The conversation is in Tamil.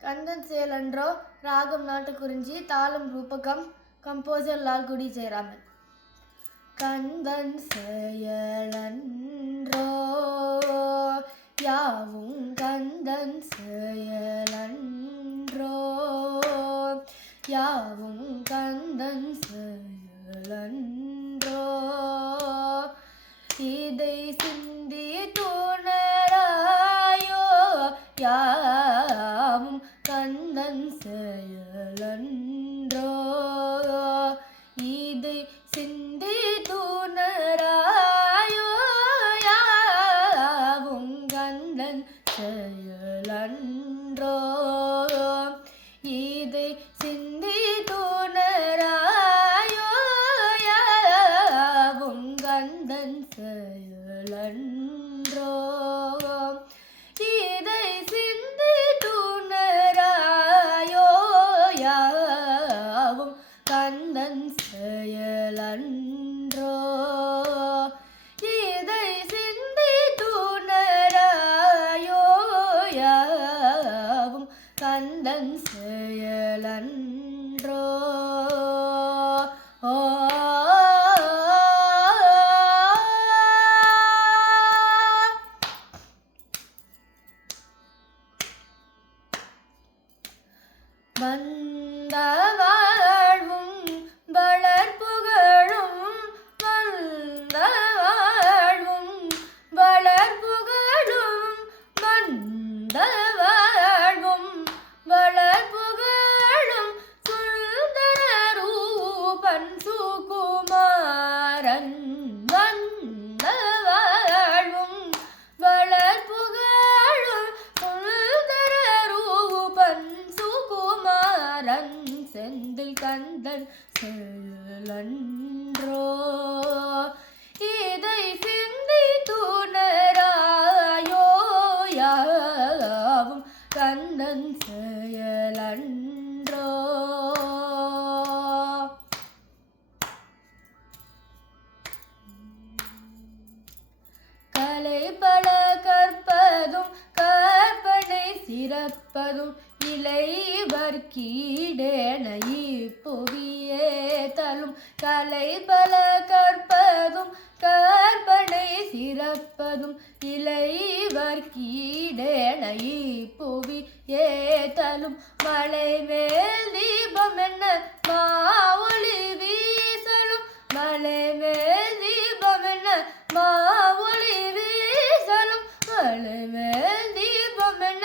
கந்தன் செயலன்றோ ராகம் நாட்டுக்குறிஞ்சி தாளம் ரூபகம் கம்போசர் லால்குடி ஜெயராமன். கந்தன் செயலன்றோ யாவும் கந்தன் செயலன்றோ யாவும் கந்தன் செயலன்றோ இதை சிந்தி துணராயோ யாவும் கந்தன் செயலன்றோ இதை சிந்தி துணராயோ யாவும் கந்தன் செயலன்றோ இதை சிந்தி துணராயோ யாவும் கந்தன் செயலன்றோ இதை சிந்தி துணராயோ யாவும் கந்தன் செயலன்றோ இதை சிந்தி துணராயோ யாவும் கந்தன் செயலன்றோ. வந்த வாழ்வும் வளர்ப்புகழும் வந்த வாழ்வும் வளர்ப்புகழும் வந்த வாழ்வும் வளர்ப்புகழும் சுந்தர ரூபன் சுகுமாரன் வந்த வாழ்வும் வளர்ப்புகழும் சுந்தர ரூபன் சுகுமாரன் செந்தில் கந்தன் செயலன்றோ இதை சிந்தி துணராயோ யாவும் கந்தன் செயலன்றோ. கலை பல கற்பதும் கற்பனை சிறப்பதும் இளைவர் கீடேன புவியேத்தலும் கலை பல கற்பதும் கற்பனை சிறப்பதும் இளைவர் கீடேன புவி ஏத்தலும் மலை மேல் தீபம் என்ன மாவொளி வீசலும் மலை மேல் தீபம் என்ன மாவொளி வீசலும் மலை மேல் தீபம் என்ன